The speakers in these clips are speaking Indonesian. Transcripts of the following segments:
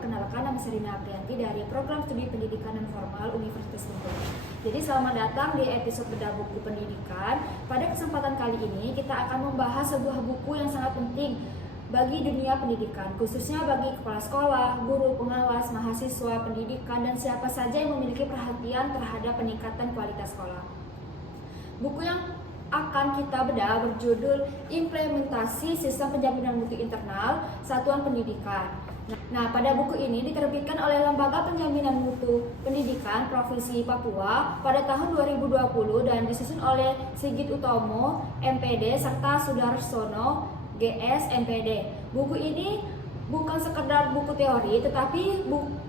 perkenalkan, nama saya Rina Aprianti dari Program Studi Pendidikan Non Formal Universitas Bengkulu. Jadi selamat datang di episode Bedah Buku Pendidikan. Pada kesempatan kali ini kita akan membahas sebuah buku yang sangat penting bagi dunia pendidikan, khususnya bagi kepala sekolah, guru, pengawas, mahasiswa, pendidikan, dan siapa saja yang memiliki perhatian terhadap peningkatan kualitas sekolah. Buku yang akan kita bedah berjudul Implementasi Sistem Penjaminan Mutu Internal Satuan Pendidikan. Nah, pada buku ini diterbitkan oleh Lembaga Penjaminan Mutu Pendidikan Provinsi Papua pada tahun 2020 dan disusun oleh Sigit Utomo, MPD, serta Sudarsono, GS, MPD. Buku ini bukan sekedar buku teori, tetapi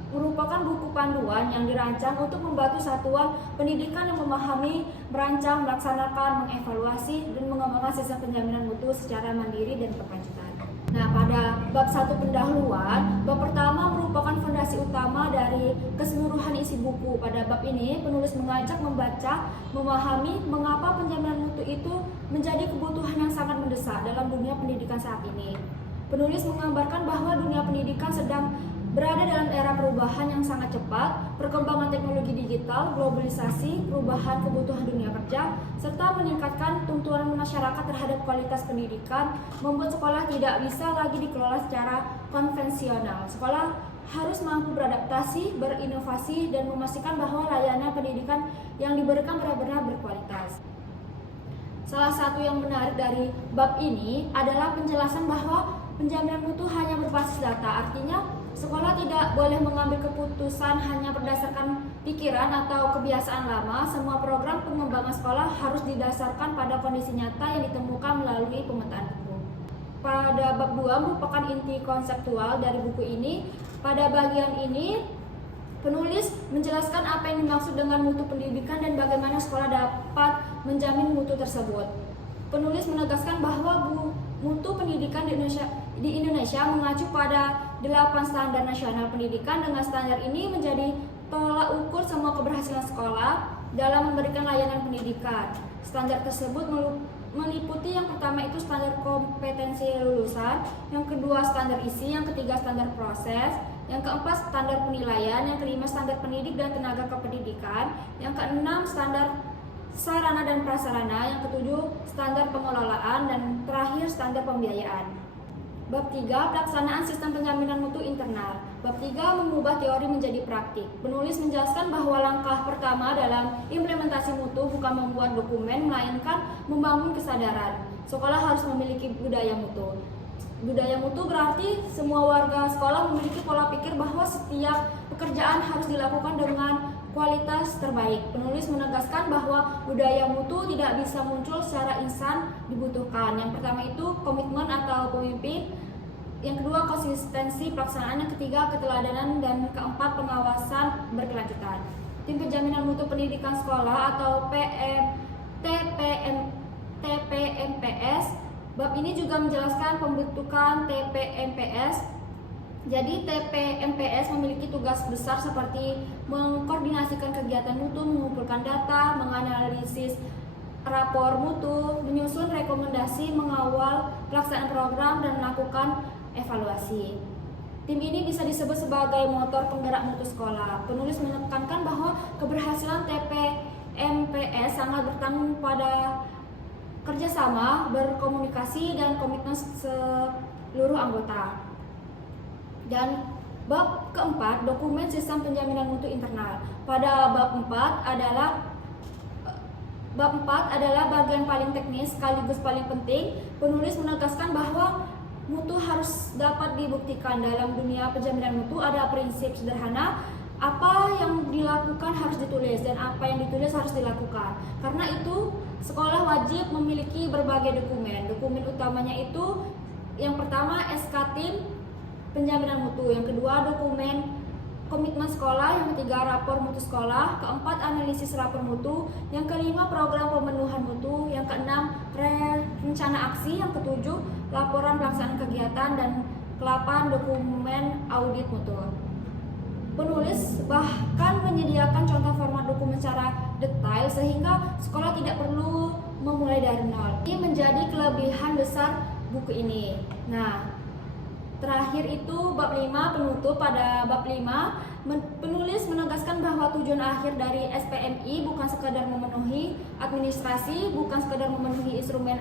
merupakan buku panduan yang dirancang untuk membantu satuan pendidikan yang memahami, merancang, melaksanakan, mengevaluasi, dan mengembangkan sistem penjaminan mutu secara mandiri dan berkelanjutan. Nah, pada bab 1 pendahuluan, bab pertama merupakan fondasi utama dari keseluruhan isi buku. Pada bab ini, penulis mengajak membaca, memahami mengapa penjaminan mutu itu menjadi kebutuhan yang sangat mendesak dalam dunia pendidikan saat ini. Penulis menggambarkan bahwa dunia pendidikan sedang berada dalam era perubahan yang sangat cepat, perkembangan teknologi digital, globalisasi, perubahan kebutuhan dunia kerja, serta meningkatkan tuntutan masyarakat terhadap kualitas pendidikan, membuat sekolah tidak bisa lagi dikelola secara konvensional. Sekolah harus mampu beradaptasi, berinovasi, dan memastikan bahwa layanan pendidikan yang diberikan benar-benar berkualitas. Salah satu yang menarik dari bab ini adalah penjelasan bahwa penjaminan mutu hanya berbasis data, artinya sekolah tidak boleh mengambil keputusan hanya berdasarkan pikiran atau kebiasaan lama. Semua program pengembangan sekolah harus didasarkan pada kondisi nyata yang ditemukan melalui pemetaan buku. Pada bab 2 merupakan inti konseptual dari buku ini. Pada bagian ini, penulis menjelaskan apa yang dimaksud dengan mutu pendidikan dan bagaimana sekolah dapat menjamin mutu tersebut. Penulis menegaskan bahwa mutu pendidikan di Indonesia mengacu pada 8 standar nasional pendidikan. Dengan standar ini menjadi tolak ukur semua keberhasilan sekolah dalam memberikan layanan pendidikan. Standar tersebut meliputi yang pertama itu standar kompetensi lulusan, yang kedua standar isi, yang ketiga standar proses, yang keempat standar penilaian, yang kelima standar pendidik dan tenaga kependidikan, yang keenam standar sarana dan prasarana, yang ketujuh standar pengelolaan, dan terakhir standar pembiayaan. Bab 3, pelaksanaan sistem penjaminan mutu internal. Bab 3, mengubah teori menjadi praktik. Penulis menjelaskan bahwa langkah pertama dalam implementasi mutu bukan membuat dokumen, melainkan membangun kesadaran. Sekolah harus memiliki budaya mutu. Budaya mutu berarti semua warga sekolah memiliki pola pikir bahwa setiap pekerjaan harus dilakukan dengan kualitas terbaik. Penulis menegaskan bahwa budaya mutu tidak bisa muncul secara instan, dibutuhkan. Yang pertama itu komitmen atau pemimpin, yang kedua konsistensi pelaksanaan, yang ketiga keteladanan, dan keempat pengawasan berkelanjutan. Tim Penjaminan Mutu Pendidikan Sekolah atau TPMPS. Bab ini juga menjelaskan pembentukan TPMPS. Jadi TPMPS memiliki tugas besar seperti mengkoordinasikan kegiatan mutu, mengumpulkan data, menganalisis rapor mutu, menyusun rekomendasi, mengawal pelaksanaan program, dan melakukan evaluasi. Tim ini bisa disebut sebagai motor penggerak mutu sekolah. Penulis menekankan bahwa keberhasilan TPMPS sangat bergantung pada kerjasama, berkomunikasi, dan komitmen seluruh anggota. Dan bab keempat, dokumen sistem penjaminan mutu internal. Pada bab 4 adalah bagian paling teknis sekaligus paling penting. Penulis menegaskan bahwa mutu harus dapat dibuktikan. Dalam dunia penjaminan mutu ada prinsip sederhana, apa yang dilakukan harus ditulis dan apa yang ditulis harus dilakukan. Karena itu, sekolah wajib memiliki berbagai dokumen. Dokumen utamanya itu yang pertama SK-Tim penjaminan mutu, yang kedua dokumen komitmen sekolah, yang ketiga rapor mutu sekolah, keempat analisis rapor mutu, yang kelima program pemenuhan mutu, yang keenam rencana aksi, yang ketujuh laporan pelaksanaan kegiatan, dan ke-8 dokumen audit mutu. Penulis bahkan menyediakan contoh format dokumen secara detail sehingga sekolah tidak perlu memulai dari nol. Ini menjadi kelebihan besar buku ini. Nah, Terakhir itu bab 5 penutup. Pada bab 5 penulis menegaskan bahwa tujuan akhir dari SPMI bukan sekadar memenuhi administrasi, bukan sekadar memenuhi instrumen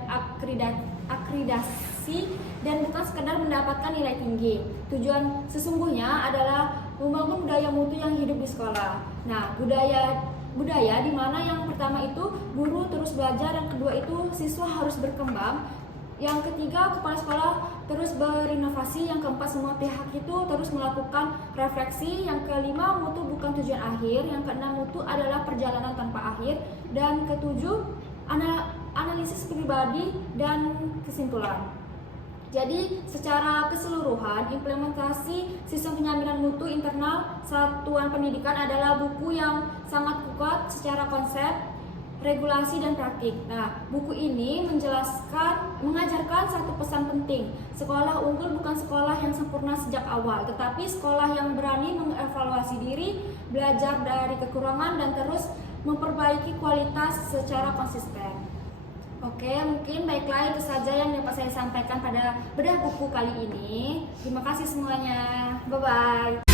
akreditasi, dan bukan sekadar mendapatkan nilai tinggi. Tujuan sesungguhnya adalah membangun budaya mutu yang hidup di sekolah. Nah, budaya di mana yang pertama itu guru terus belajar, yang kedua itu siswa harus berkembang, yang ketiga kepala sekolah terus berinovasi, yang keempat semua pihak itu terus melakukan refleksi, yang kelima mutu bukan tujuan akhir, yang keenam mutu adalah perjalanan tanpa akhir, dan ketujuh analisis pribadi dan kesimpulan. Jadi secara keseluruhan implementasi sistem penjaminan mutu internal satuan pendidikan adalah buku yang sangat kuat secara konsep, regulasi, dan praktik. Nah, buku ini mengajarkan satu pesan penting. Sekolah unggul bukan sekolah yang sempurna sejak awal, tetapi sekolah yang berani mengevaluasi diri, belajar dari kekurangan, dan terus memperbaiki kualitas secara konsisten. Oke, mungkin baiklah itu saja yang dapat saya sampaikan pada bedah buku kali ini. Terima kasih semuanya. Bye-bye.